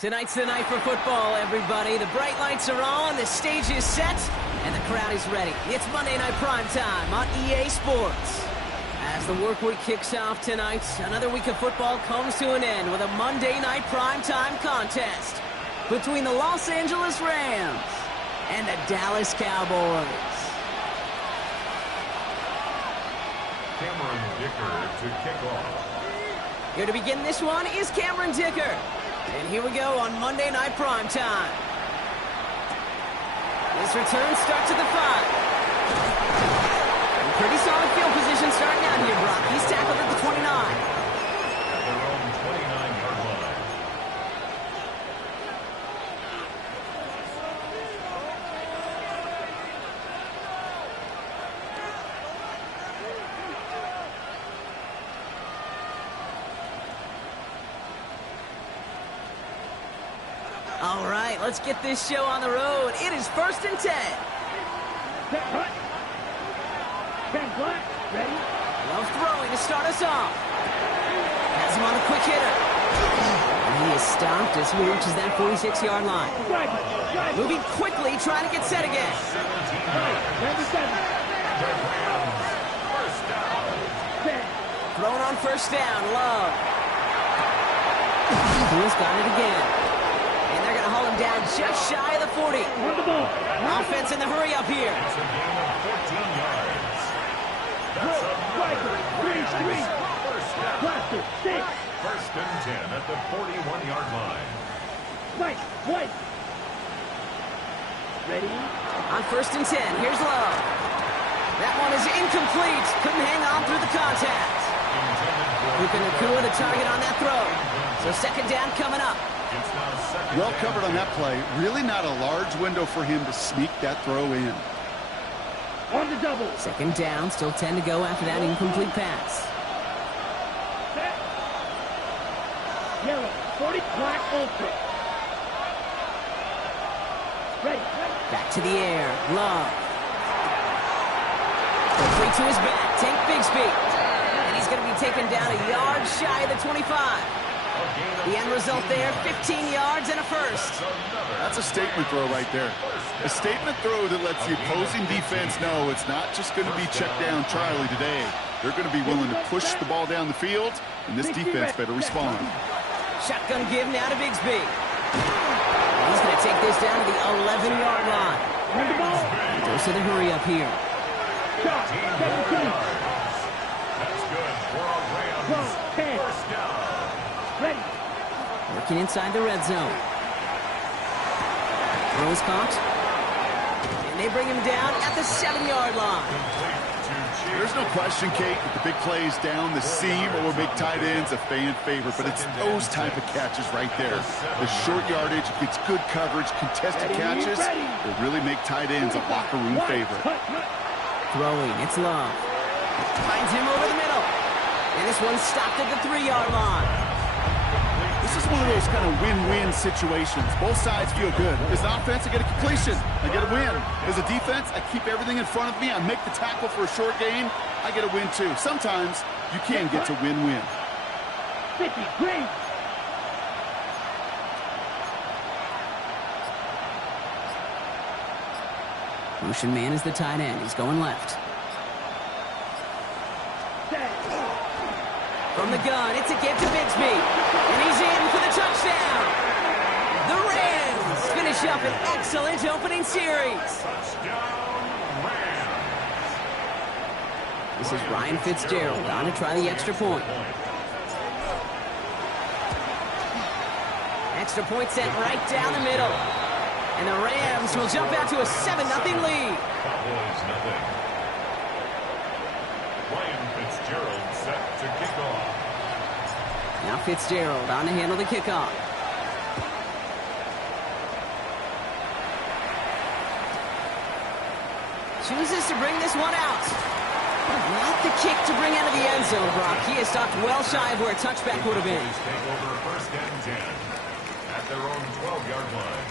Tonight's the night for football, everybody. The bright lights are on, the stage is set, and the crowd is ready. It's Monday Night Primetime on EA Sports. As the work week kicks off tonight, another week of football comes to an end with a Monday Night Primetime contest between the Los Angeles Rams and the Dallas Cowboys. Cameron Dicker to kick off. Here to begin this one is Cameron Dicker. And here we go on Monday Night Primetime. This return starts at the 5. Pretty solid field position starting out here, Brock. He's tackled at the 29. At their own 29-yard line. All right, let's get this show on the road. It is 1st and 10. Set right. 10 black. Ready? Love throwing to start us off. Has him on a quick hitter. And he is stopped as he reaches that 46-yard line. Moving quickly, trying to get set again. Thrown on first down, Love. He's got it again. And they're going to hold him down just shy of the 40. Offense in the hurry up here. It's a gain of 14 yards. That's First and 10 at the 41-yard line. White. Ready? On 1st and 10, here's Love. That one is incomplete. Couldn't hang on through the contact. Keeping Nakua the target on that throw. So 2nd down coming up. Well covered on that play. Really not a large window for him to sneak that throw in. On the double. 2nd down, still 10 to go after that incomplete pass. Set. Yellow. 40 black ultra. Ready. Back to the air. Love. Quickly to his back. Tank Bigsby. And he's going to be taken down a yard shy of the 25. The end result there, 15 yards and a first. That's a statement throw right there. A statement throw that lets the opposing defense know it's not just going to be check down Charlie today. They're going to be willing to push the ball down the field, and this defense better respond. Shotgun give now to Bigsby. He's going to take this down to the 11-yard line. Goes to the hurry up here. Shot. 17. That's good for a Rams. 10. First down. Ready. Working inside the red zone. Throws caught. And they bring him down at the 7-yard line. There's no question, Kate, that the big plays down the seam or big tight ends a fan favorite, but it's those type of catches right there. The short yardage gets good coverage, contested catches will really make tight ends a locker room favorite. Throwing, it's Love. Finds him over the middle. And this one's stopped at the 3-yard line. This is one of those kind of win-win situations. Both sides feel good. As an offense, I get a completion. I get a win. As a defense, I keep everything in front of me. I make the tackle for a short gain. I get a win, too. Sometimes you can get to win-win. 50, green. Motion man is the tight end. He's going left. From the gun, it's a give to Bigsby. And he's in for the touchdown. The Rams finish up an excellent opening series. This is Ryan Fitzgerald on to try the extra point. Extra point sent right down the middle. And the Rams will jump out to a 7-0 lead. Cowboys nothing. Ryan Fitzgerald set to kick off. Now Fitzgerald on to handle the kickoff. Chooses to bring this one out. Not the kick to bring out of the end zone, Brock. He is stopped well shy of where a touchback would have been. Take over 1st and 10 at their own 12-yard line.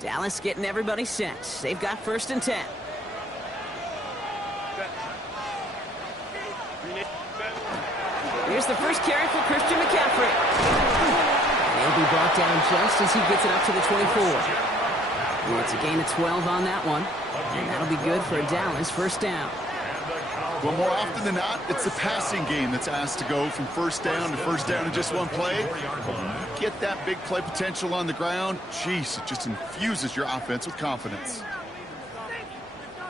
Dallas getting everybody set. They've got 1st and 10. Here's the first carry for Christian McCaffrey. He'll be brought down just as he gets it up to the 24. And it's a gain of 12 on that one. And that'll be good for a Dallas first down. Well, more often than not, it's the passing game that's asked to go from first down to first down in just one play. Get that big play potential on the ground. Jeez, it just infuses your offense with confidence.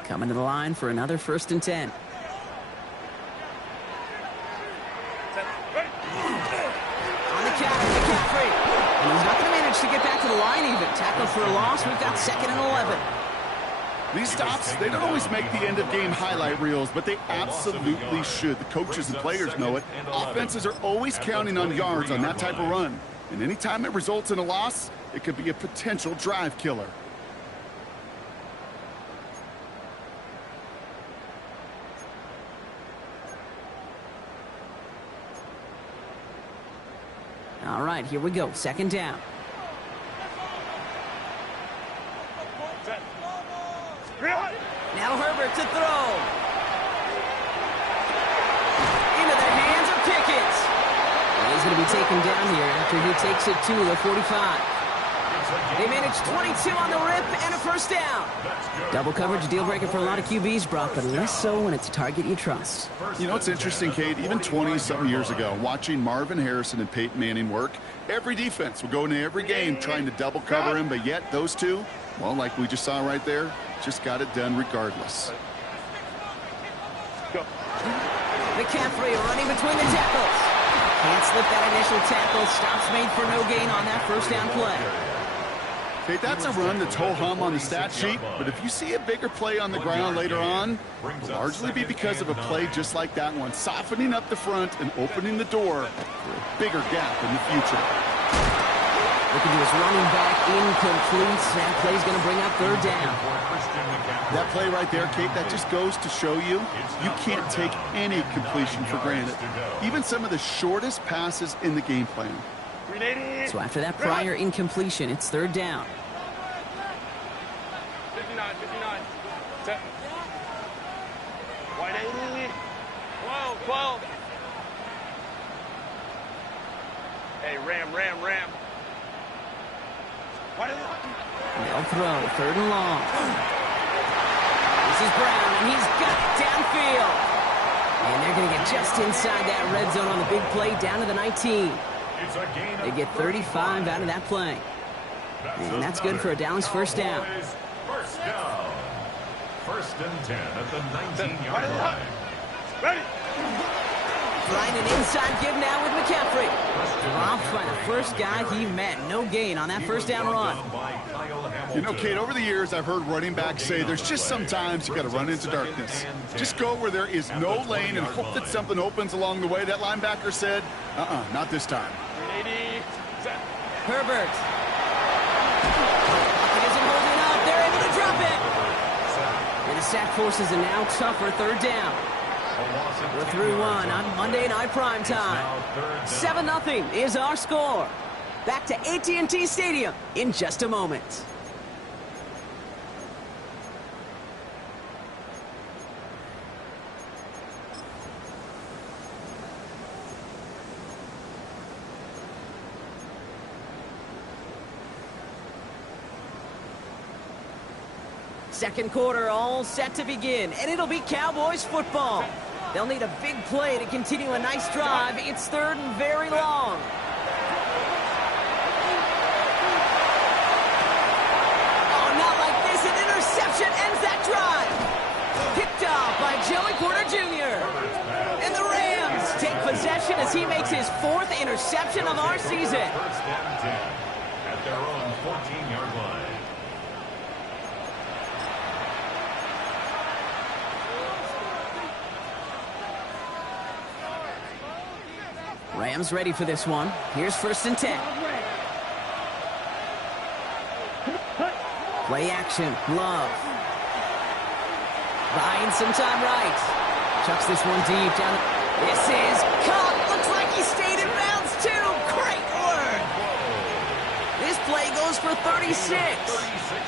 Coming to the line for another 1st and 10. On the counter, McCaffrey. And he's not going to manage to get back to the line even. Tackle for a loss. We've got 2nd and 11. These stops, they don't always make the end-of-game highlight reels, but they absolutely should. The coaches and players know it. Offenses are always counting on yards on that type of run. And anytime it results in a loss, it could be a potential drive killer. All right, here we go. 2nd down. Now Herbert to throw. Into the hands of Pickett. Well, he's going to be taken down here after he takes it to the 45. They manage 22 on the rip and a first down. Double coverage, deal breaker for a lot of QBs, Brock, but less so when it's a target you trust. You know, it's interesting, Kate, even 20-something years ago, watching Marvin Harrison and Peyton Manning work, every defense would go into every game trying to double cover him, but yet those two, well, like we just saw right there, just got it done regardless. McCaffrey running between the tackles. Can't slip that initial tackle. Stops made for no gain on that first down play. Okay, that's a run that's ho-hum on the stat sheet, but if you see a bigger play on the ground later on, it'll largely be because of a play just like that one, softening up the front and opening the door for a bigger gap in the future. Looking to his running back, incomplete. That play's going to bring up 3rd down. That play right there, Kate, that just goes to show you, you can't take any completion for granted. Even some of the shortest passes in the game plan. So after that prior incompletion, it's 3rd down. 59. 180. 12. Hey, Ram. They'll throw, 3rd and long. This is Brown, and he's got it downfield. And they're going to get just inside that red zone on the big play, down to the 19. They get 35 out of that play. And that's good for a Dallas first down. First down. 1st and 10 at the 19-yard line. Ready. Trying an inside give now with McCaffrey. Dropped by the first guy he met. No gain on that first down run. You know, Kate, over the years, I've heard running backs say there's just sometimes you got to run into darkness. Just go where there is no lane and hope that something opens along the way. That linebacker said, not this time. 80. Herbert. It isn't holding up. They're able to drop it. And the sack forces a now tougher 3rd down. We're through one on Monday Night Primetime. 7-0 is our score. Back to AT&T Stadium in just a moment. Second quarter all set to begin, and it'll be Cowboys football. They'll need a big play to continue a nice drive. It's 3rd and very long. Oh, not like this. An interception ends that drive. Picked off by Joey Porter Jr. And the Rams take possession as he makes his 4th interception of our season. 1st and 10 at their own 14-yard line. Rams ready for this one. Here's 1st and 10. Play action. Love. Buying some time right. Chucks this one deep down. This is caught. Looks like he stayed in bounds too. Great work. This play goes for 36.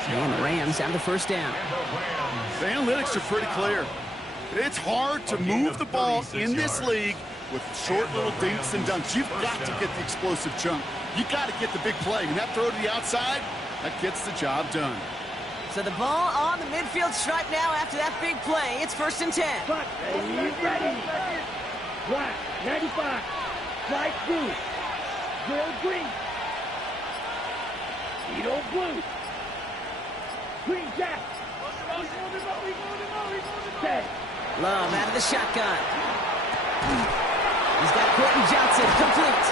And the Rams have the first down. The analytics are pretty clear. It's hard to move the ball in this league with short little dinks and dunks. You've got to get the explosive chunk. You got to get the big play. And that throw to the outside, that gets the job done. So the ball on the midfield stripe now after that big play. It's 1st and 10. Ready. Black, 95. Light blue. Girl green. Edo blue. Green jack. Set. Love out of the shotgun. He's got Quentin Johnson complete.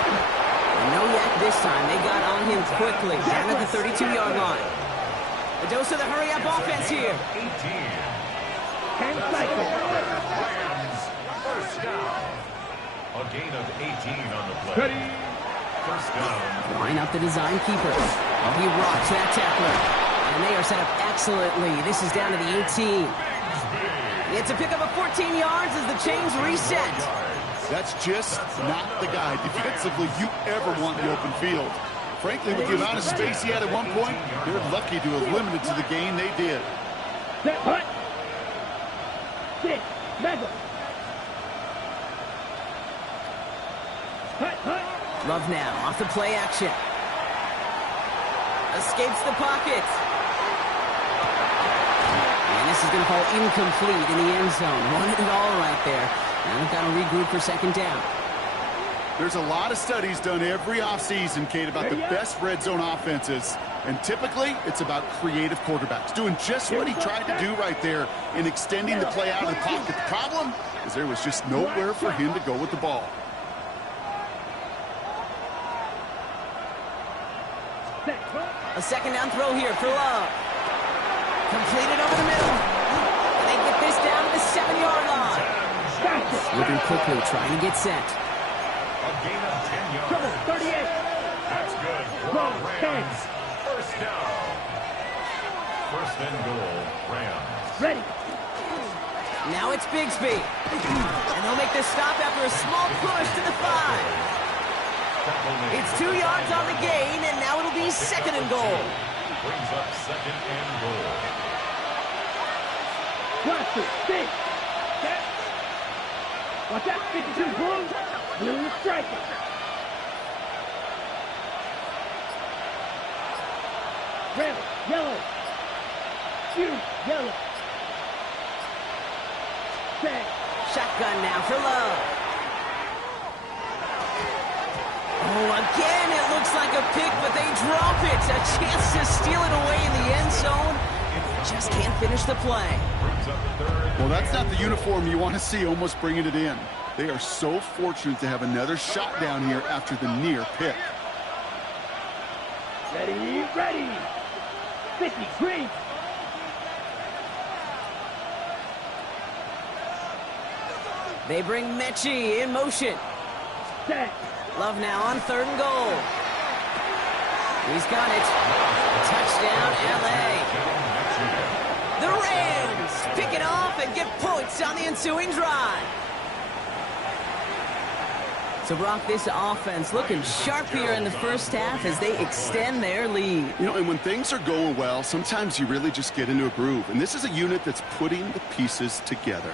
And no yak this time. They got on him quickly. Down at the 32-yard line. A dose of the hurry-up offense here. 18. 10 seconds. Rams, first down. A gain of 18 on the play. First down. Line up the design keeper. Oh, he rocks that tackler. And they are set up excellently. This is down to the 18. It's a pickup of 14 yards as the chains reset. That's just not the guy defensively you ever want in the open field. Frankly, with the amount of space he had at one point, they're lucky to have limited to the gain they did. Set, hut. 6, mega. Hut. Love now off the play action. Escapes the pocket. And this is going to fall incomplete in the end zone. Wanted it all right there. Now they've got to regroup for 2nd down. There's a lot of studies done every offseason, Kate, about the best red zone offenses. And typically, it's about creative quarterbacks, doing just what he tried to do right there in extending the play out of the pocket. The problem is there was just nowhere for him to go with the ball. A 2nd down throw here for Love. Completed over the middle. And they get this down to the 7-yard line. Moving quickly, trying to get set. A gain of 10 yards. Trouble, 38. That's good for the Rams. First down. 1st and goal, Rams. Ready. Now it's Bigsby. And they'll make this stop after a small push to the 5. It's 2 yards on the gain, and now it'll be 2nd and goal. Brings up 2nd and goal. Watch it. 6. Set. Watch that. 52 blue. Blue striker. Red. Yellow. Shoot. Yellow. Set. Shotgun now for Love. Oh, again, it looks like a pick, but they drop it. A chance to steal it away in the end zone. Just can't finish the play. Well, that's not the uniform you want to see almost bringing it in. They are so fortunate to have another shot down here after the near pick. Ready. 50 green. They bring Mechie in motion. Set. Love now on 3rd and goal. He's got it. Touchdown, L.A. The Rams pick it off and get points on the ensuing drive. So, Brock, this offense looking sharp here in the first half as they extend their lead. You know, and when things are going well, sometimes you really just get into a groove. And this is a unit that's putting the pieces together.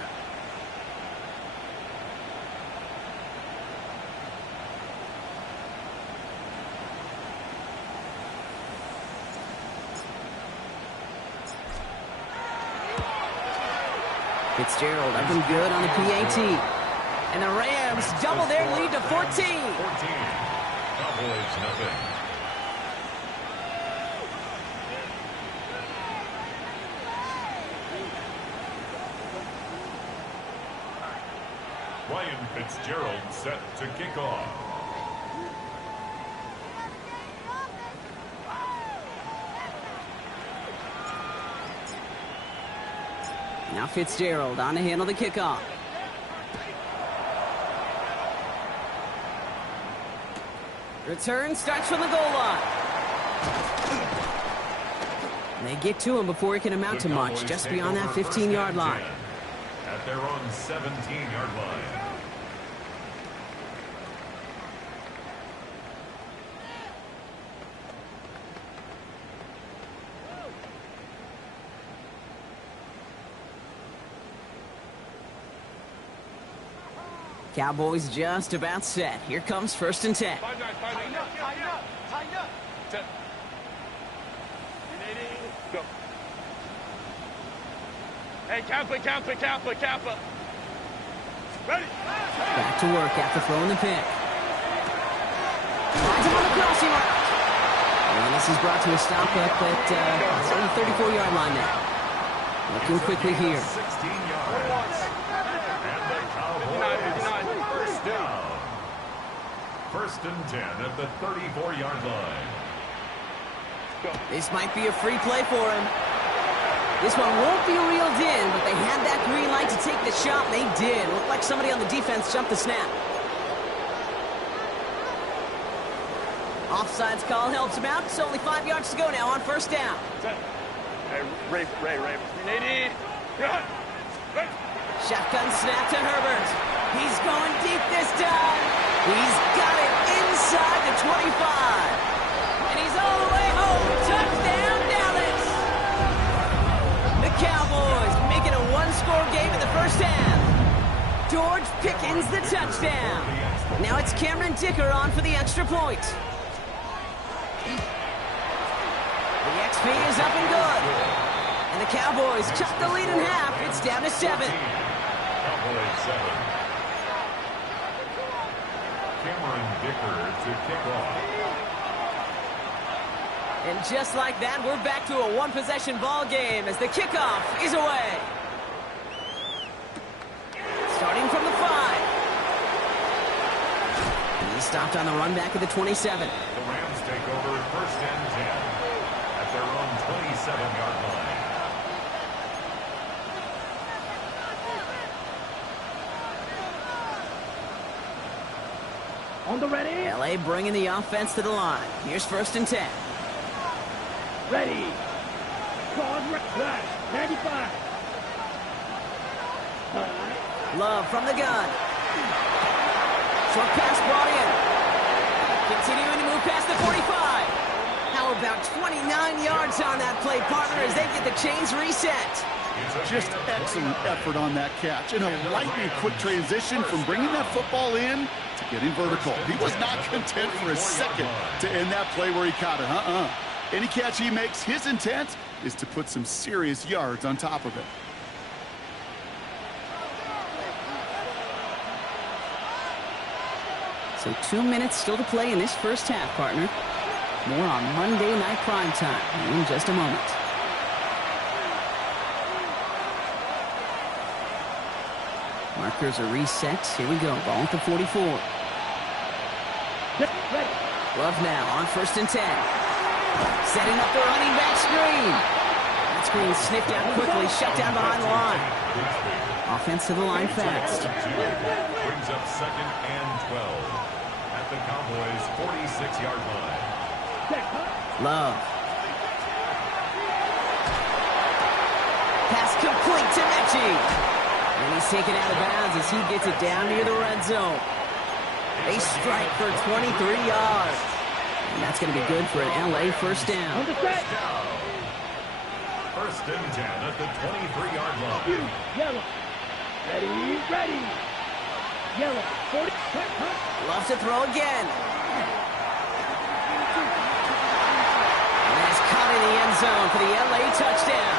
Fitzgerald up and good on the PAT. And the Rams double their lead to 14. 14. Cowboys, nothing. Ryan Fitzgerald set to kick off. Now Fitzgerald on to handle the kickoff. Return starts from the goal line. And they get to him before it can amount to much, just beyond that 15-yard line. At their own 17-yard line. Cowboys just about set. Here comes 1st and 10. Tighten up. Set. Go. Hey, Kappa. Ready? Back to work after throwing the pick. Finds him on the crossing route. And this is brought to a stop up at the 34-yard line now. Looking quickly here. 16 yards. And the Cowboys first down. 1st and 10 at the 34-yard line. This might be a free play for him. This one won't be reeled in, but they had that green light to take the shot, and they did. Looked like somebody on the defense jumped the snap. Offsides call helps him out. It's only 5 yards to go now on 1st down. Hey, Ray. 380. Run. Shotgun snap to Herbert. He's going deep this time. He's got it inside the 25. And he's all the way home. Touchdown, Dallas. The Cowboys make it a one-score game in the 1st half. George Pickens the touchdown. Now it's Cameron Dicker on for the extra point. The XP is up and good. And the Cowboys cut the lead in half. It's down to 7. Cowboys 7. Cameron Dicker to kick off. And just like that, we're back to a one-possession ball game as the kickoff is away. Starting from the 5. He's stopped on the run back at the 27. The Rams take over 1st and 10 at their own 27-yard line. On the ready. LA bringing the offense to the line. Here's 1st and 10. Ready. Pause. Flash. 95. Love from the gun. Short pass brought in. Continuing to move past the 45. How about 29 yards on that play, partner, as they get the chains reset. Just excellent effort on that catch. And a lightning quick transition from bringing that football in to getting vertical. He was not content for a second to end that play where he caught it. Any catch he makes, his intent is to put some serious yards on top of it. So 2 minutes still to play in this 1st half, partner. More on Monday Night Primetime in just a moment. Markers are reset. Here we go. Ball at the 44. Love now on 1st and 10. Setting up the running back screen. That screen sniffed out quickly. Shut down behind the line. Offense to the line fast. Brings up 2nd and 12 at the Cowboys' 46-yard line. Love. Pass complete to Mechie. And he's taken out of bounds as he gets it down near the red zone. They strike for 23 yards. And that's going to be good for an LA 1st down. 1st and 10 at the 23-yard line. Yellow. Ready. Yellow. 40. Loves to throw again. And that's caught in the end zone for the LA touchdown.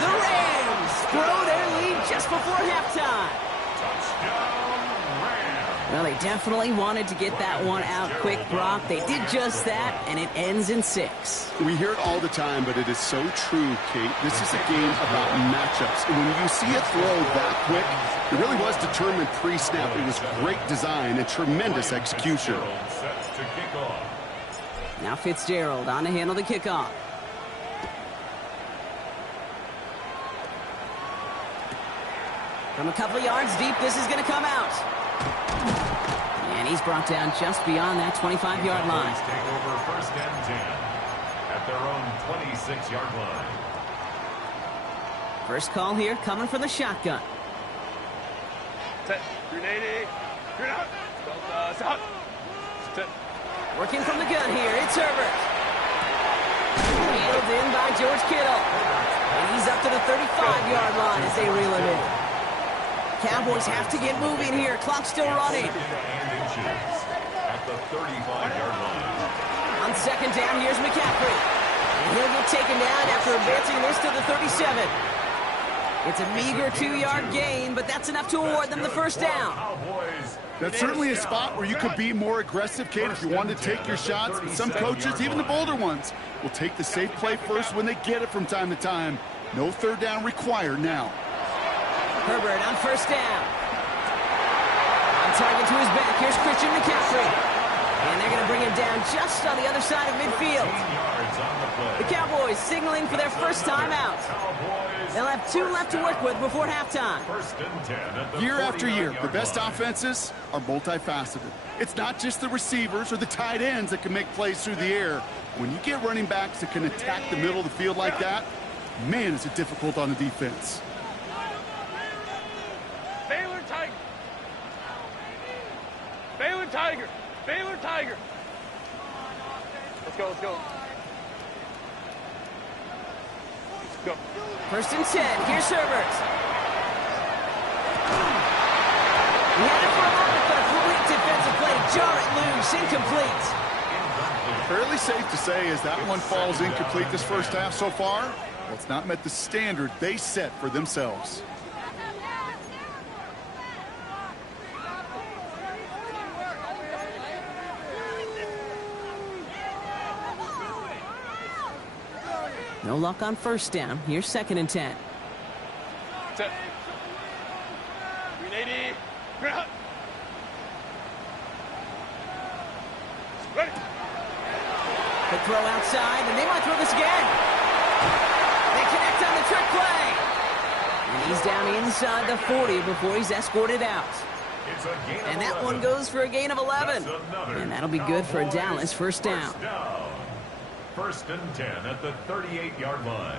The Rams throw their lead just before halftime. Touchdown, Rams. Well, they definitely wanted to get that one out quick, Brock. They did just that, and it ends in 6. We hear it all the time, but it is so true, Kate. This is a game about matchups. And when you see a throw that quick, it really was determined pre-snap. It was great design and tremendous execution. Sets to kick off. Now Fitzgerald on to handle the kickoff. From a couple of yards deep, this is going to come out. And he's brought down just beyond that 25-yard line. Take over 1st and 10 at their own 26-yard line. First call here coming from the shotgun. Set. 380. Stop. Set. Working from the gun here, it's Herbert. Reeled in by George Kittle. And he's up to the 35-yard line as they reel him in. Cowboys have to get moving here. Clock's still running. And inches at the 35-yard line. On second down, here's McCaffrey. And he'll get taken down after advancing this to the 37. It's a meager 2-yard gain, but that's enough to award them the first down. That's certainly a spot where you could be more aggressive, Kate, if you wanted to take your shots. But some coaches, even the bolder ones, will take the safe play first when they get it from time to time. No third down required now. Herbert on first down. On target to his back, here's Christian McCaffrey. And they're going to bring him down just on the other side of midfield. The Cowboys signaling for their first time out. They'll have 2 left to work with before halftime. Year after year, the best offenses are multifaceted. It's not just the receivers or the tight ends that can make plays through the air. When you get running backs that can attack the middle of the field like that, man, is it difficult on the defense. Baylor Tiger. Baylor Tiger. Baylor Tiger. Let's go, let's go. Go. First and 10. Here's Herbert. He had it for a moment, but a complete defensive play to jar it loose. Incomplete. Fairly safe to say as that one falls incomplete this first half so far, well, it's not met the standard they set for themselves. No luck on first down. Here's second and 10. Set. 380. Ground. Ready. Quick throw outside, and they might throw this again. They connect on the trick play. And he's down inside the 40 before he's escorted out. And that one goes for a gain of 11. And that'll be good for a Dallas first down. First and 10 at the 38-yard line.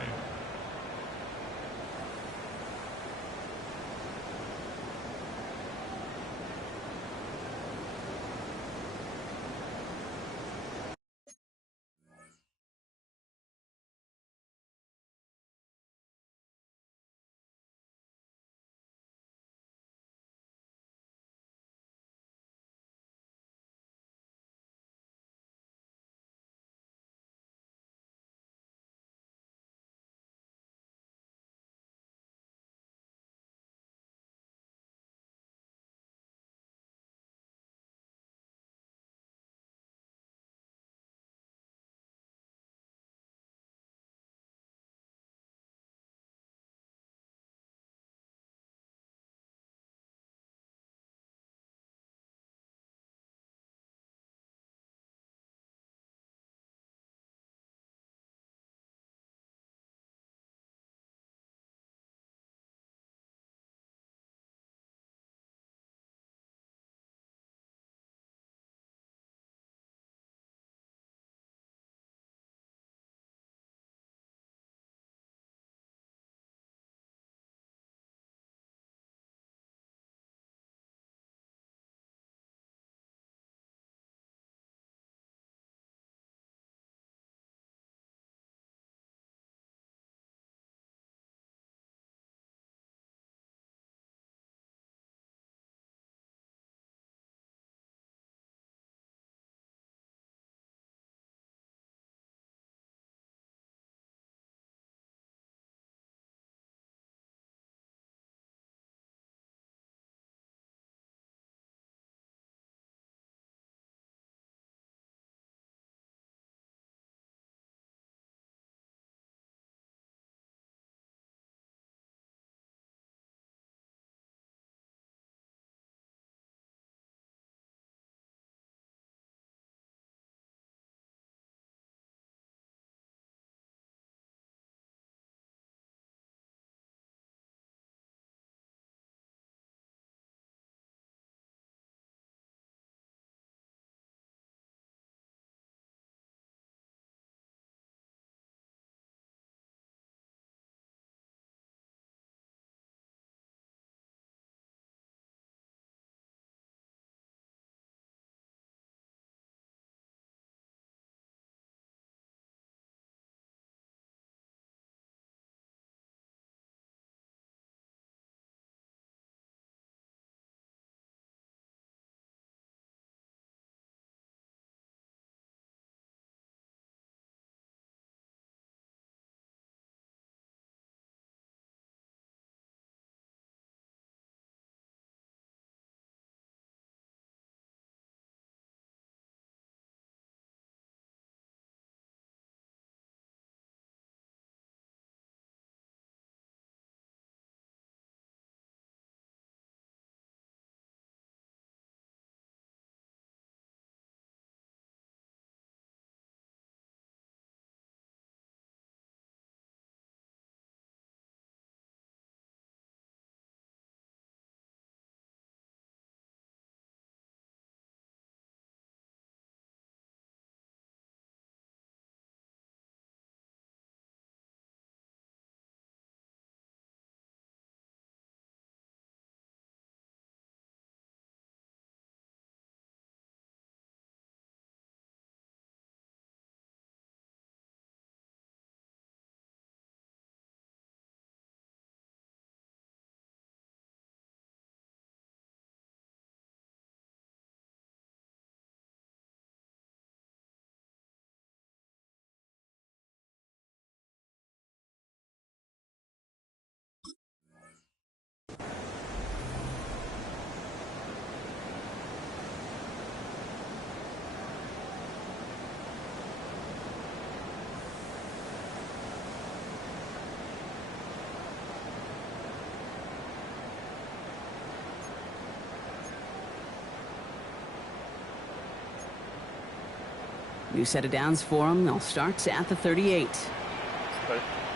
New set of downs for them. They'll start at the 38.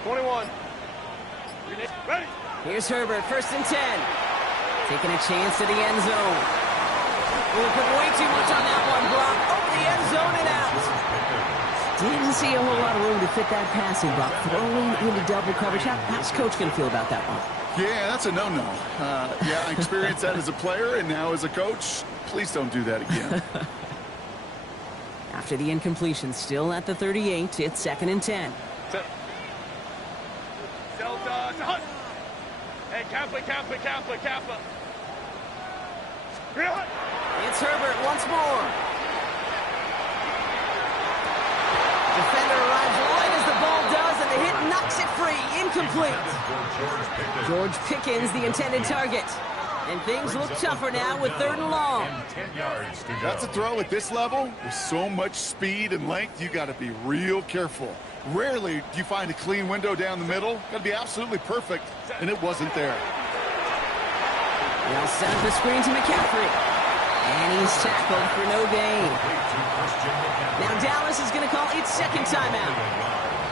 21. Ready. Here's Herbert, 1st and 10. Taking a chance to the end zone. We'll put way too much on that one, Brock. Over the end zone and out. Didn't see a whole lot of room to fit that passing block. Throwing into double coverage. How's Coach going to feel about that one? Yeah, that's a no-no. Yeah, I experienced that as a player and now as a coach. Please don't do that again. After the incompletion, still at the 38, it's 2nd and 10. Delta. Hey, Kappa. It's Herbert once more. Defender arrives right as the ball does, and the hit knocks it free. Incomplete. George Pickens, the intended target. And things look tougher now with 3rd and long. That's a throw at this level. With so much speed and length, you got to be real careful. Rarely do you find a clean window down the middle. Got to be absolutely perfect, and it wasn't there. They'll set up the screen to McCaffrey. And he's tackled for no gain. Now Dallas is going to call its 2nd timeout.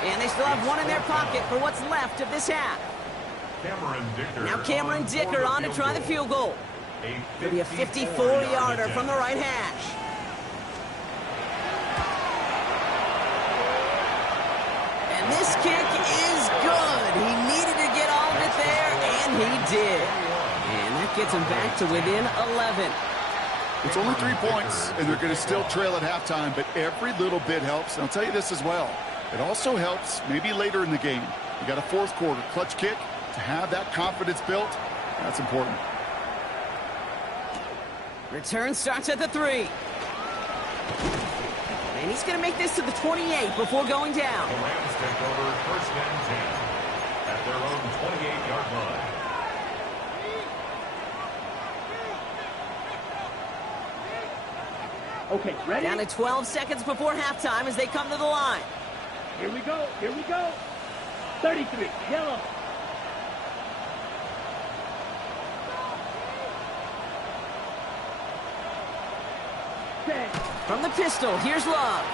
And they still have one in their pocket for what's left of this half. Now Cameron Dicker on to try the field goal. It'll be a 54-yarder from the right hash. And this kick is good. He needed to get all of it there, and he did. And that gets him back to within 11. It's only 3 points, and they're going to still trail at halftime, but every little bit helps. And I'll tell you this as well. It also helps maybe later in the game. You got a 4th quarter clutch kick. To have that confidence built, that's important. Return starts at the 3. And he's going to make this to the 28 before going down. The Rams take over 1st and 10 at their own 28-yard line. Okay, ready? Down to 12 seconds before halftime as they come to the line. Here we go. 33, yellow. From the pistol, here's Love.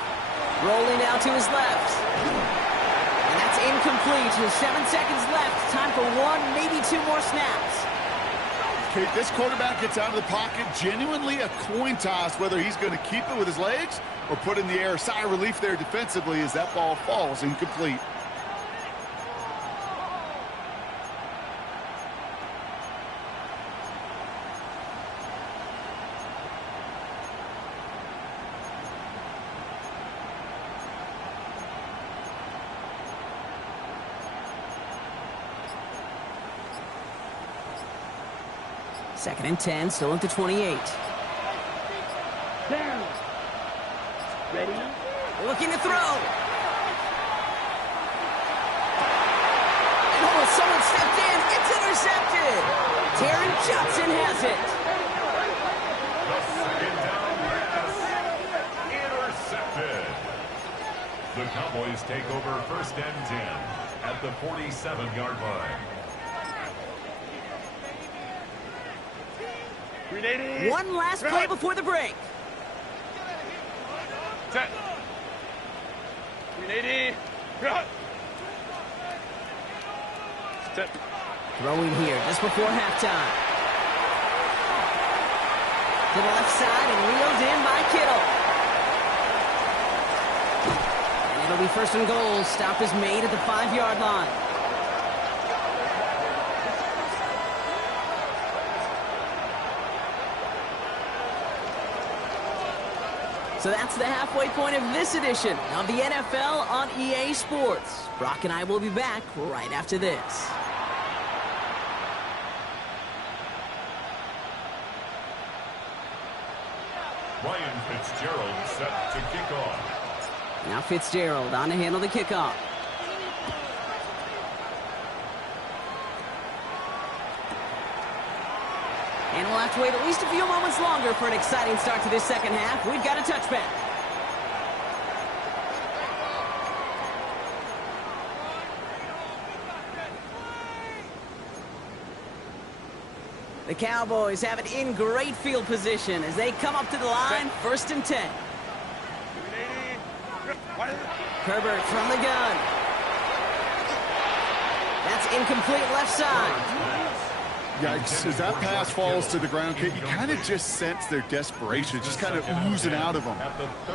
Rolling out to his left. And that's incomplete with 7 seconds left. Time for 1, maybe 2 more snaps. Okay, this quarterback gets out of the pocket. Genuinely a coin toss whether he's going to keep it with his legs or put in the air. Sigh of relief there defensively as that ball falls incomplete. Second and 10, still at the 28. Down. Ready? Looking to throw. And oh, someone stepped in. It's intercepted. Taron Johnson has it. The 2nd down pass intercepted. The Cowboys take over 1st and 10 at the 47-yard line. One last play before the break. Set. 380. Set. Throwing here just before halftime. To the left side and reeled in by Kittle. And it'll be 1st and goal. Stop is made at the 5-yard line. So that's the halfway point of this edition of the NFL on EA Sports. Brock and I will be back right after this. Ryan Fitzgerald set to kick off. Now Fitzgerald on to handle the kickoff. And we'll have to wait at least a few moments longer for an exciting start to this 2nd half. We've got a touchback. The Cowboys have it in great field position as they come up to the line, 1st and 10. Herbert from the gun. That's incomplete left side. Yikes, as that pass falls to the ground, Kate, you kind of just sense their desperation, just kind of oozing out of them.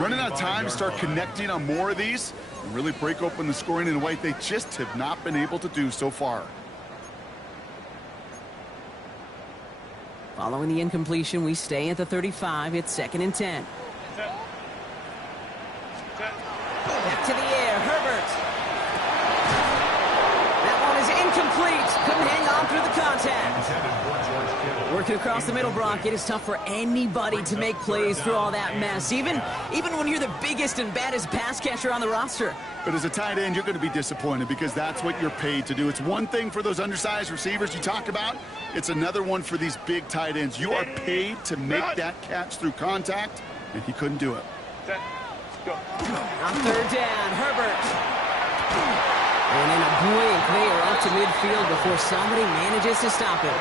Running out of time to start connecting on more of these and really break open the scoring in a way they just have not been able to do so far. Following the incompletion, we stay at the 35. It's 2nd and 10. Back to the air, Herbert. That one is incomplete. Couldn't hang on through the contact. Working across the middle, Brock, it is tough for anybody to make plays through all that mess, even when you're the biggest and baddest pass catcher on the roster. But as a tight end, you're going to be disappointed because that's what you're paid to do. It's one thing for those undersized receivers you talk about. It's another one for these big tight ends. You are paid to make that catch through contact, and he couldn't do it. On 3rd down, Herbert. And in a blink, they are up to midfield before somebody manages to stop him.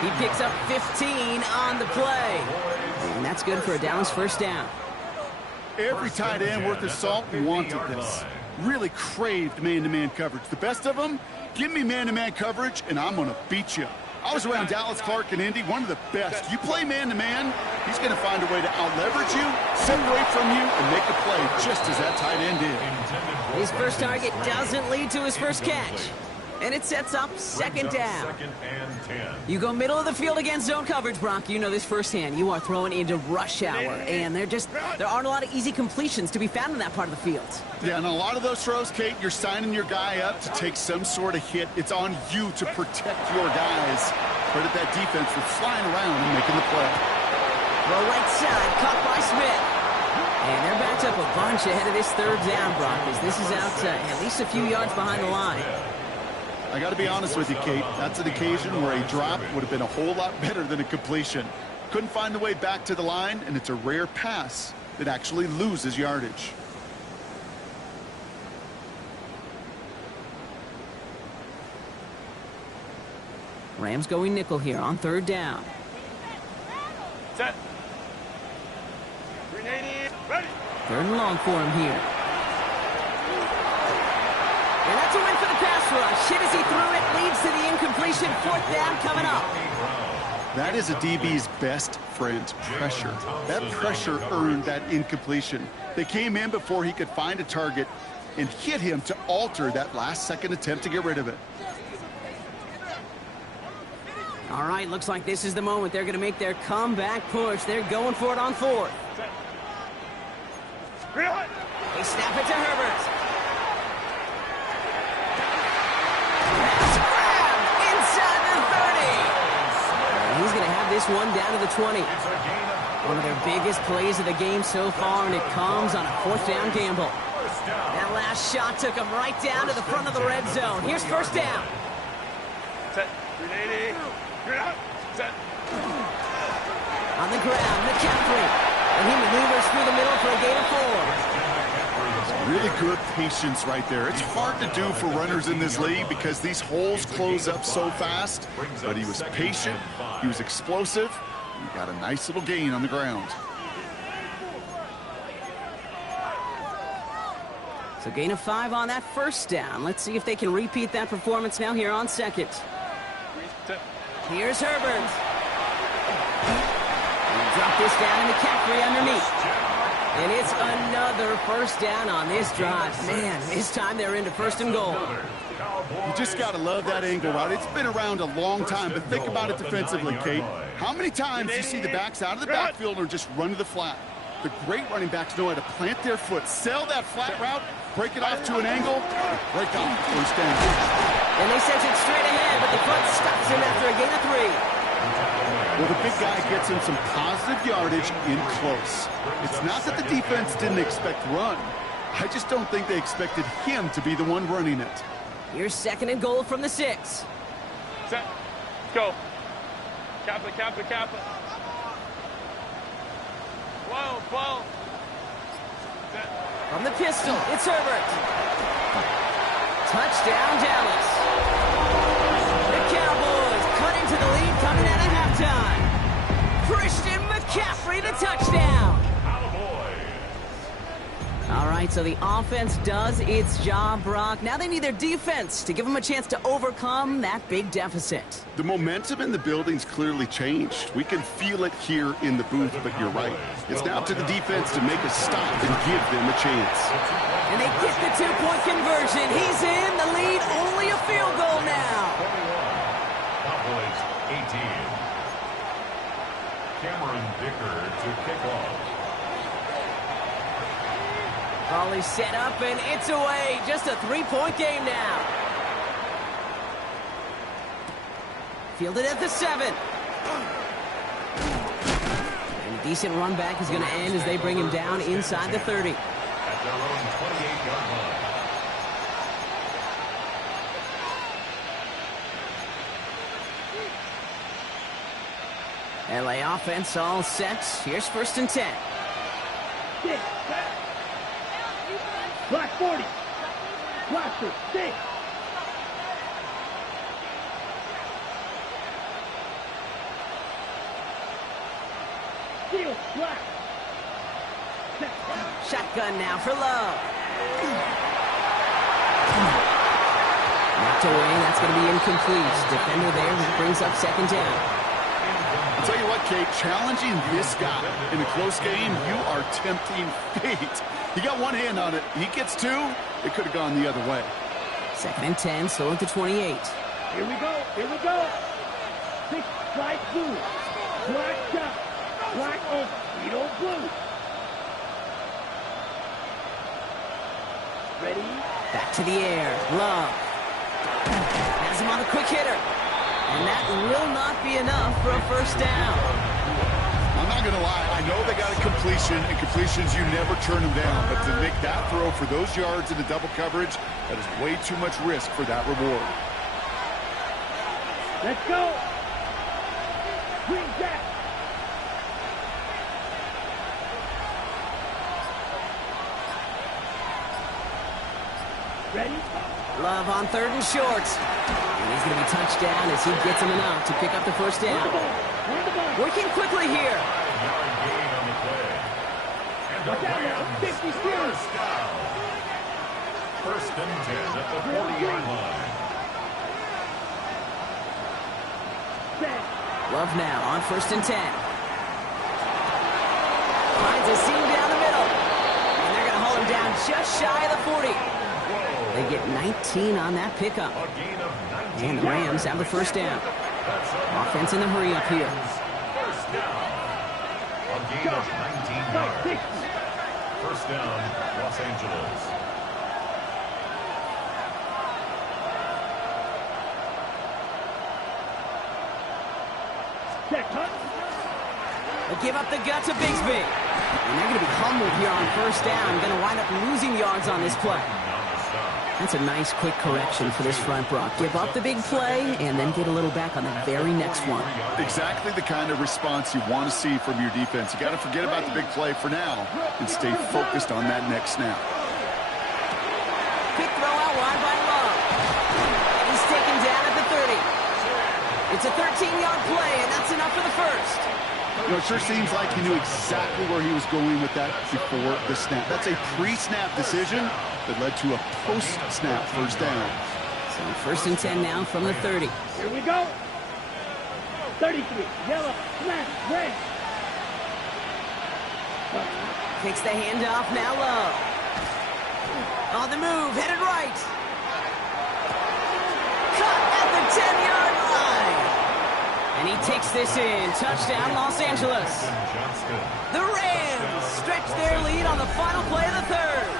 He picks up 15 on the play. And that's good for a Dallas 1st down. Every tight end worth his salt wanted this. Really craved man-to-man coverage. The best of them, give me man-to-man coverage, and I'm going to beat you. I was around Dallas, Clark, and Indy, one of the best. You play man-to-man, he's going to find a way to out-leverage you, separate from you, and make a play just as that tight end did. His first target doesn't lead to his first catch. And it sets up 2nd down. You go middle of the field against zone coverage, Brock. You know this firsthand. You are throwing into rush hour, and there aren't a lot of easy completions to be found in that part of the field. Yeah, and a lot of those throws, Kate, you're signing your guy up to take some sort of hit. It's on you to protect your guys. Credit that defense for flying around and making the play. Throw right side, caught by Smith. And they're backed up a bunch ahead of this 3rd down, Brock, as this is out at least a few yards behind the line. I got to be honest with you, Kate. That's an occasion where a drop would have been a whole lot better than a completion. Couldn't find the way back to the line, and it's a rare pass that actually loses yardage. Rams going nickel here on 3rd down. Set. 380. Ready. 3rd and long for him here. And that's a win for the pass rush. Hit as he threw it, leads to the incompletion. 4th down coming up. That is a DB's best friend, pressure. That pressure earned that incompletion. They came in before he could find a target and hit him to alter that last-second attempt to get rid of it. All right, looks like this is the moment. They're going to make their comeback push. They're going for it on 4th. They snap it to Herbert. Pass grabbed inside the 30. And he's going to have this one down to the 20. One of their biggest plays of the game so far, and it comes on a 4th down gamble. That last shot took him right down to the front of the red zone. Here's 1st down. Set. 380. Set. On the ground, McCaffrey. And he maneuvers through the middle for a gain of 4. Really good patience right there. It's hard to do for runners in this league because these holes close up so fast. But he was patient, he was explosive, and he got a nice little gain on the ground. So gain of 5 on that 1st down. Let's see if they can repeat that performance now here on 2nd. Here's Herbert. Drop this down to McCaffrey underneath. And it's another 1st down on this drive. Man, this time they're into 1st and goal. You just got to love that angle route. It's been around a long time, but think about it defensively, Kate. How many times do you see the backs out of the backfield or just run to the flat? The great running backs know how to plant their foot, sell that flat route, break it off to an angle, and break off the 1st down. And they sent it straight ahead, but the front stops him after a gain of 3. Well, the big guy gets him some positive yardage in close. It's not that the defense didn't expect run. I just don't think they expected him to be the one running it. Here's 2nd and goal from the 6. Set. Go. Kappa, Kappa, Kappa. 12. Set. From the pistol, it's Herbert. Touchdown, Dallas. The Cowboys cut into the lead coming out of halftime. Christian McCaffrey, the touchdown. All right, right, so the offense does its job, Brock. Now they need their defense to give them a chance to overcome that big deficit. The momentum in the building's clearly changed. We can feel it here in the booth, but you're right. It's now to the defense to make a stop and give them a chance. And they get the two-point conversion. He's in the lead, only a field goal now. 21, Cowboys 18. Cameron Dicker to kick off. Ball is set up, and it's away. Just a three-point game now. Fielded at the 7. And a decent run back is going to end as they bring him down inside the 30. At their own 28-yard line. LA offense all set. Here's 1st and 10. Black 40. Blaster, 6. Steal, black. Shotgun now for Love. Knocked away. That's going to be incomplete. Defender there brings up 2nd down. I'll tell you what, Kate, challenging this guy in a close game, you are tempting fate. He got one hand on it. He gets 2. It could have gone the other way. 2nd and 10, still at the 28. Here we go. Here we go. 6 strike blue. Black shot. Black on Speedo blue. Ready? Back to the air. Love. Has him on a quick hitter. And that will not be enough for a 1st down. I'm not going to lie. I know they got a completion, and completions, you never turn them down. But to make that throw for those yards into double coverage, that is way too much risk for that reward. Let's go. Green Jack. Ready? Love on 3rd and short. And he's going to be touched down as he gets him enough to pick up the 1st down. Working quickly here. 5-yard gain on the play. And the Rams 50 steals. first down. 1st and 10 at the 40-yard line. Love now on 1st and 10. Finds a seam down the middle. And they're going to haul him down just shy of the 40. They get 19 on that pickup. A gain of 19. And the Rams have the 1st down. Offense in the hurry up here. 1st down. A gain of 19 yards. 1st down, Los Angeles. They give up the gut to Bigsby. And they're going to be humbled here on 1st down. Going to wind up losing yards on this play. That's a nice quick correction for this front, Brock. Give up the big play and then get a little back on the very next one. Exactly the kind of response you want to see from your defense. You got to forget about the big play for now and stay focused on that next snap. Quick throw out wide by Love. And he's taken down at the 30. It's a 13-yard play, and that's enough for the 1st. You know, it sure seems like he knew exactly where he was going with that before the snap. That's a pre-snap decision that led to a post-snap 1st down. So 1st and 10 now from the 30. Here we go. 33, yellow, smash, red. Takes the handoff, now Love. On the move, headed right. Cut at the 10-yard line. And he takes this in. Touchdown, Los Angeles. The Rams stretch their lead on the final play of the 3rd.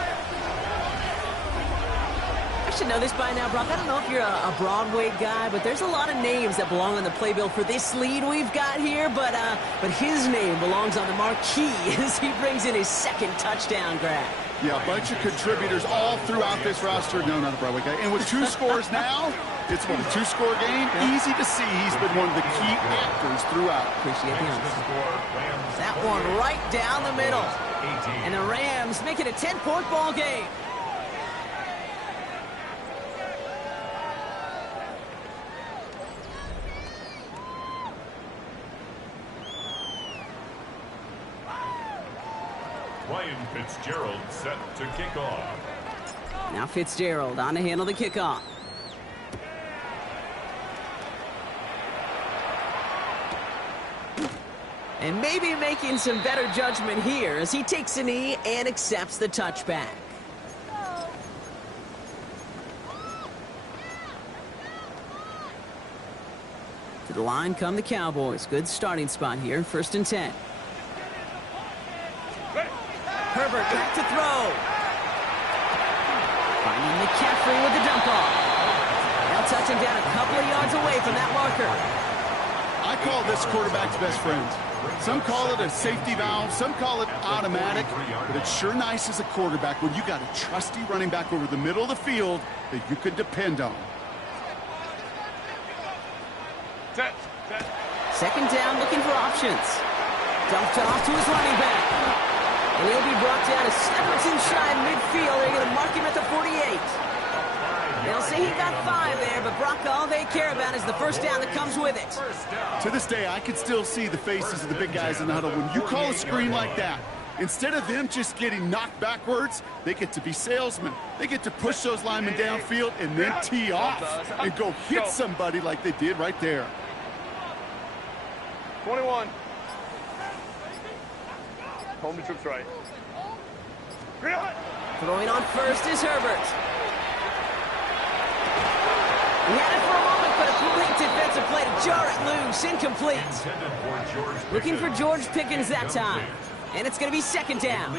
I should know this by now, Brock. I don't know if you're a Broadway guy, but there's a lot of names that belong on the playbill for this lead we've got here. But his name belongs on the marquee as he brings in his 2nd touchdown grab. Yeah, a bunch of contributors all throughout this roster. No, not a Broadway guy. And with 2 scores now, it's what, a 2-score game? Easy to see he's been one of the key actors throughout. Appreciate the honesty. That one right down the middle. And the Rams make it a 10-point ball game. Ryan Fitzgerald set to kick off. Now Fitzgerald on to handle the kickoff. And maybe making some better judgment here as he takes a knee and accepts the touchback. To the line come the Cowboys. Good starting spot here. 1st and 10. Herbert back to throw. Finding McCaffrey with the dump off. Now touching down a couple of yards away from that marker. I call this quarterback's best friend. Some call it a safety valve, some call it automatic, but it's sure nice as a quarterback when you got a trusty running back over the middle of the field that you can depend on. Second down, looking for options. Dumped off to his running back. And he'll be brought down a seconds inside midfield. They're going to mark him at the 48. They'll say he got 5 there, but Brock, all they care about is the first down that comes with it. To this day, I can still see the faces of the big guys in the huddle. When you call a screen like that, instead of them just getting knocked backwards, they get to be salesmen. They get to push those linemen downfield and then tee off and go hit somebody like they did right there. 21. Home to trips right. Throwing on first is Herbert. He had it for a moment, but a great defensive play to jar it loose. Incomplete. Looking for George Pickens that time. And it's going to be 2nd down.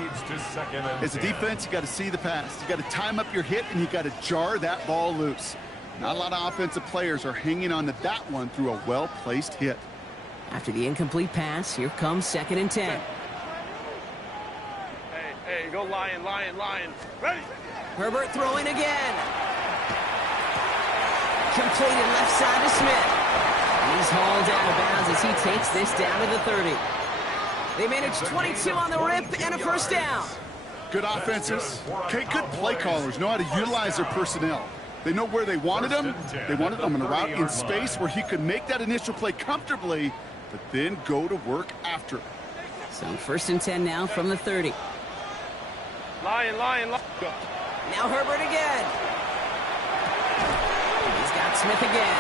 As a defense, you got to see the pass. You got to time up your hit, and you got to jar that ball loose. Not a lot of offensive players are hanging on to that one through a well-placed hit. After the incomplete pass, here comes 2nd and 10. Hey, go Lion, Lion, Lion. Ready? Herbert throwing again. Completed left side to Smith. And he's hauled out of bounds as he takes this down to the 30. They managed 22 on the rip and a 1st down. Good offenses. Okay, good play callers know how to utilize their personnel. They know where they wanted them. They wanted them in a route in space where he could make that initial play comfortably, but then go to work after. So 1st and 10 now from the 30. Lion, Lion, Lion. Now Herbert again. He's got Smith again.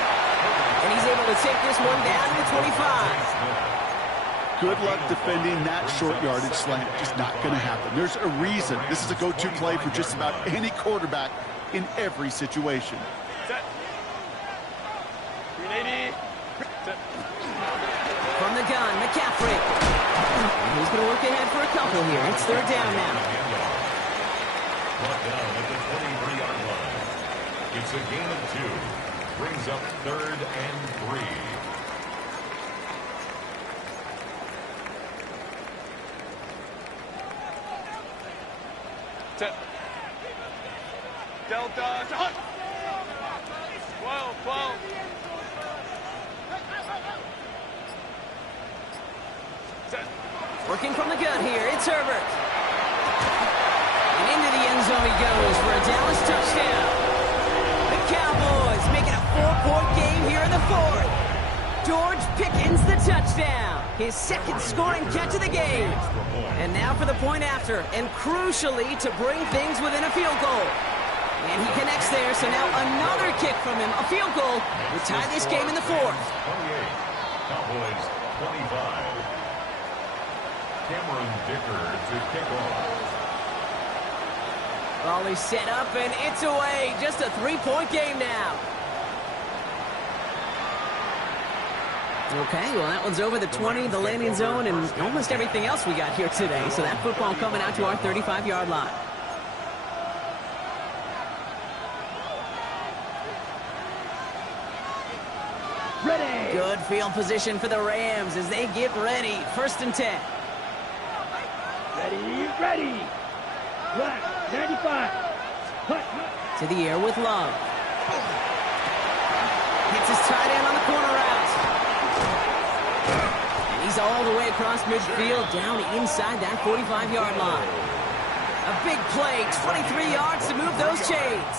And he's able to take this one down to the 25. Good luck defending that short yardage slant. Just not going to happen. There's a reason this is a go-to play for just about any quarterback in every situation. Set. 380. Set. From the gun, McCaffrey. He's going to work ahead for a couple here. It's 3rd down now. Brought down at the 23-yard line. It's a gain of 2. Brings up 3rd and 3. Set. Delta. 12, 12. Set. Working from the gun here, it's Herbert. And into the end zone he goes for a Dallas touchdown. The Cowboys making a 4-point game here in the 4th. George Pickens the touchdown. His 2nd scoring catch of the game. And now for the point after, and crucially to bring things within a field goal. And he connects there, so now another kick from him, a field goal, will tie this game in the 4th. 28. Cowboys 25. Cameron Dicker to kick off. Ball is set up, and it's away. Just a 3-point game now. Okay, well, that one's over the 20, the landing zone, and almost everything else we got here today. So that football coming out to our 35-yard line. Ready. Good field position for the Rams as they get ready. 1st and 10. Ready, ready. Black, 95. Hut. To the air with Love. Hits his tight end on the corner route. And he's all the way across midfield, down inside that 45-yard line. A big play, 23 yards to move those chains.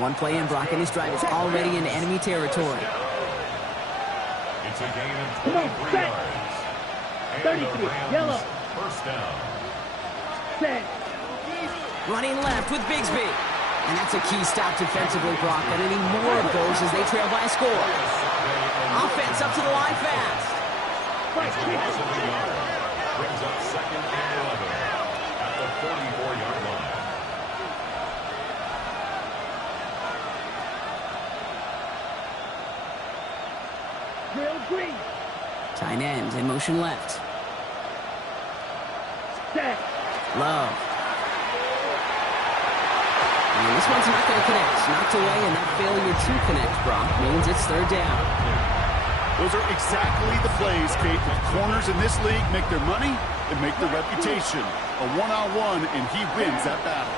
One play in, Brock, and this drive is already into enemy territory. It's a gain of 23 yards. And 33, yellow. 1st down. Set. Running left with Bigsby. And that's a key stop defensively, Brock. And any more of those as they trail by a score. Offense up to the line fast. Brings up second and 11 at the 44-yard line. Drill green. Tight end in motion left. Set. Love. And this one's not going to connect. Knocked away, and that failure to connect, Brock, means it's third down. Those are exactly the plays, Kate. The corners in this league make their money and make their reputation. A one-on-one, and he wins that battle.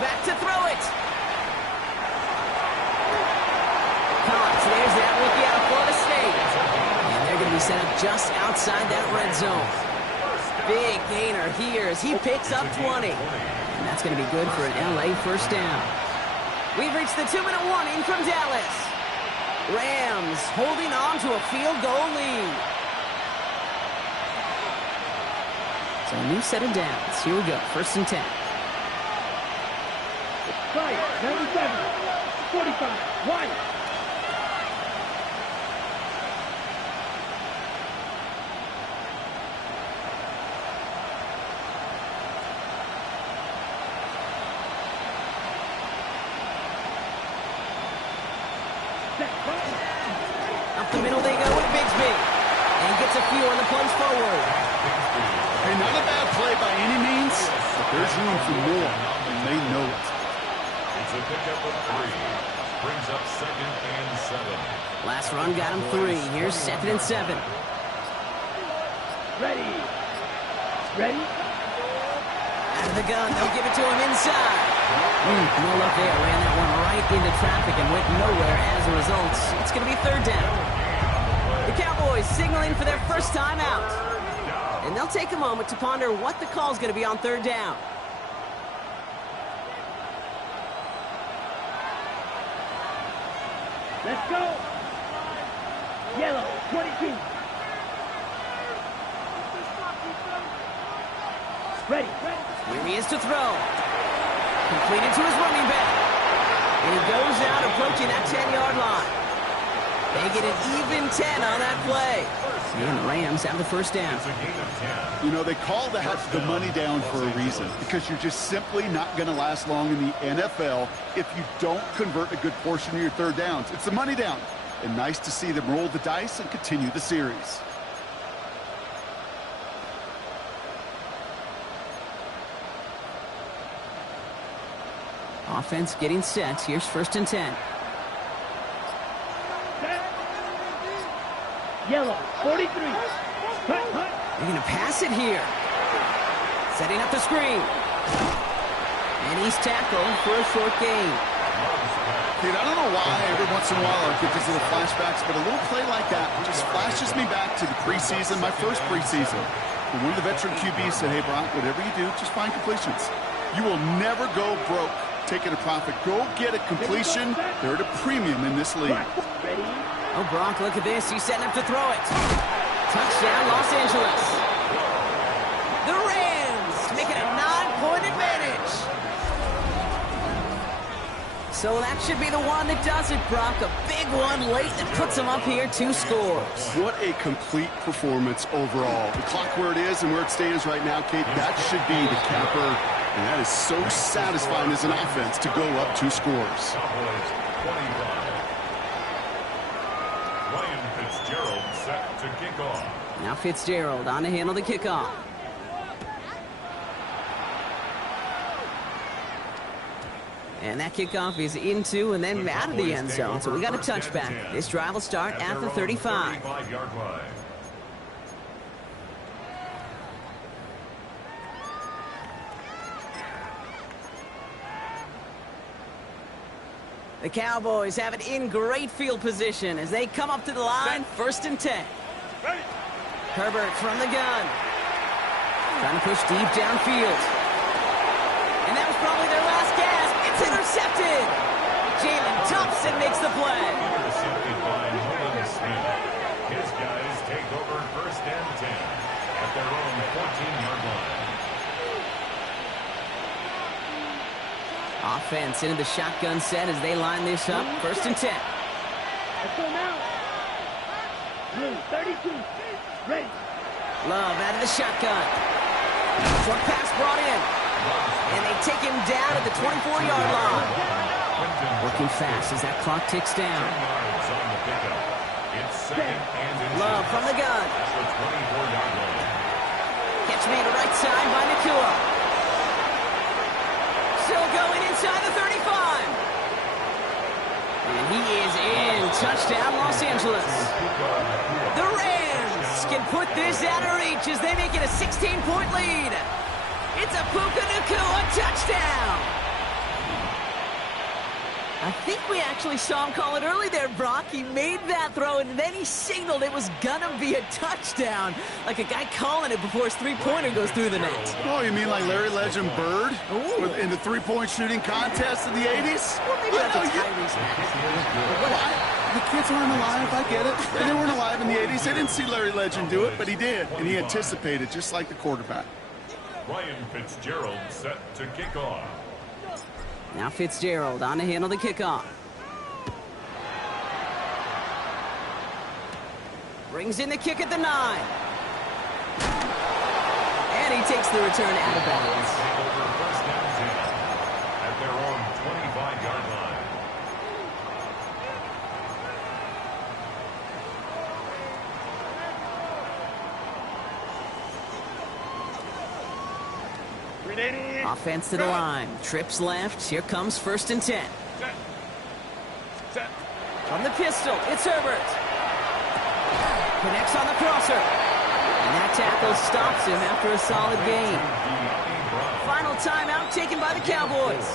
Back to throw it. Cox, there's that rookie out of Florida State. And they're going to be set up just outside that red zone. Big gainer here as he picks up 20. And that's going to be good for an LA first down. We've reached the 2-minute warning from Dallas. Rams holding on to a field goal lead. So a new set of downs. Here we go, first and 10. Right, 97, 45, 1. Up the middle they go with Bigsby. And gets a few on the plunge forward. Hey, not a bad play by any means, but there's room for more, and they know it. It's a pickup of 3. Brings up second and 7. Last run got him 3. Here's second and 7. Ready. Ready. Out of the gun, they'll give it to him inside. No luck there. Ran that one right into traffic and went nowhere as a result. It's going to be third down. The Cowboys signaling for their first time out. And they'll take a moment to ponder what the call is going to be on third down. Let's go. Yellow, 22. Ready. Here he is to throw. Completed to his running back. And he goes out approaching that 10-yard line. They get an even 10 on that play. And the Rams have the first down. You know, they call that the money down for a reason, because you're just simply not going to last long in the NFL if you don't convert a good portion of your third downs. It's the money down. And nice to see them roll the dice and continue the series. Offense getting set. Here's first and 10. Yellow, 43. Hut. They're going to pass it here. Setting up the screen. And he's tackled for a short gain. Dude, I don't know why every once in a while I get these little flashbacks, but a little play like that just flashes me back to the preseason, my first preseason. And one of the veteran QBs said, hey, Brock, whatever you do, just find completions. You will never go broke taking a profit. Go get a completion. They're at a premium in this league. Ready. Oh, Brock, look at this. He's setting up to throw it. Touchdown, Los Angeles. The Rams making a 9-point advantage. So that should be the one that does it, Brock. A big one late that puts them up here 2 scores. What a complete performance overall. The clock where it is and where it stands right now, Kate, that should be the capper. And that is so satisfying as an offense to go up 2 scores. Cowboys 25. Ryan Fitzgerald set to kick off. Now Fitzgerald on to handle the kickoff. And that kickoff is into and then out of the end zone. So we got a touchback. This drive will start at the 35. 35-yard line. The Cowboys have it in great field position as they come up to the line, first and 10. Herbert from the gun. Trying to push deep downfield. And that was probably their last gasp. It's intercepted. Jalen Thompson makes the play. Intercepted by Nolan Smith. His guys take over first and 10 at their own 14-yard line. offense into the shotgun set as they line this up. 1st and 10. Let's go now. Blue, 32. Ready. Love out of the shotgun. Short pass brought in. And they take him down at the 24-yard line. Working fast as that clock ticks down. Love from the gun. Catch made the right side by Nakua. Still going inside the 35. And he is in. Touchdown, Los Angeles. The Rams can put this out of reach as they make it a 16-point lead. It's a Puka Nakua touchdown. I think we actually saw him call it early there, Brock. He made that throw, and then he signaled it was gonna be a touchdown. Like a guy calling it before his three-pointer goes through the net. Oh, you mean like Larry Legend Bird in the three-point shooting contest in the 80s? Well, maybe that's a Tyrese The kids aren't alive, I get it. They weren't alive in the 80s. They didn't see Larry Legend do it, but he did. And he anticipated, just like the quarterback. Ryan Fitzgerald set to kick off. Now Fitzgerald on to handle the kickoff. Brings in the kick at the 9. And he takes the return out of bounds. Over 1st and 10 at their own 25-yard line. Offense to the line. Trips left. Here comes 1st and 10. Set. From the pistol, it's Herbert. Connects on the crosser. And that tackle stops him after a solid gain. Final timeout taken by the Cowboys.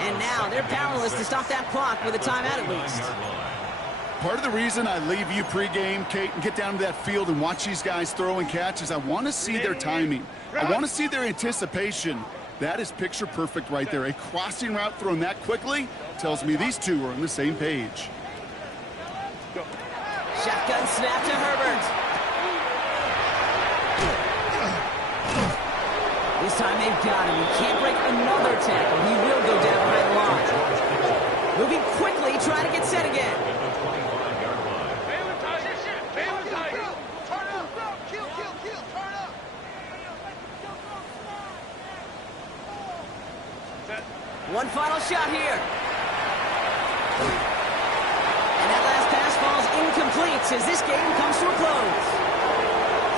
And now they're powerless to stop that clock with a timeout at least. Part of the reason I leave you pregame, Kate, and get down to that field and watch these guys throw and catch is I want to see their timing. I want to see their anticipation. That is picture perfect right there. A crossing route thrown that quickly tells me these two are on the same page. Shotgun snap to Herbert. This time they've got him. He can't break another tackle. He will go down behind the line. Moving quickly, trying to get set again. Baylor Tiger. Baylor Tiger. Turn up. Kill. Turn up. Set. One final shot here. And that last pass falls incomplete as this game comes to a close.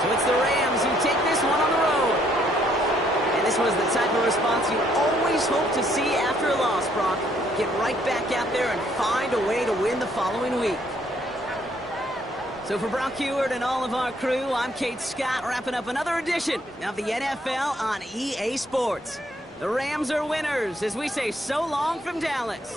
So it's the Rams who take this one on the road. And this was the type of response you always hope to see after a loss, Brock. Get right back out there and find a way to win the following week. So for Brock Heward and all of our crew, I'm Kate Scott, wrapping up another edition of the NFL on EA Sports. The Rams are winners as we say so long from Dallas.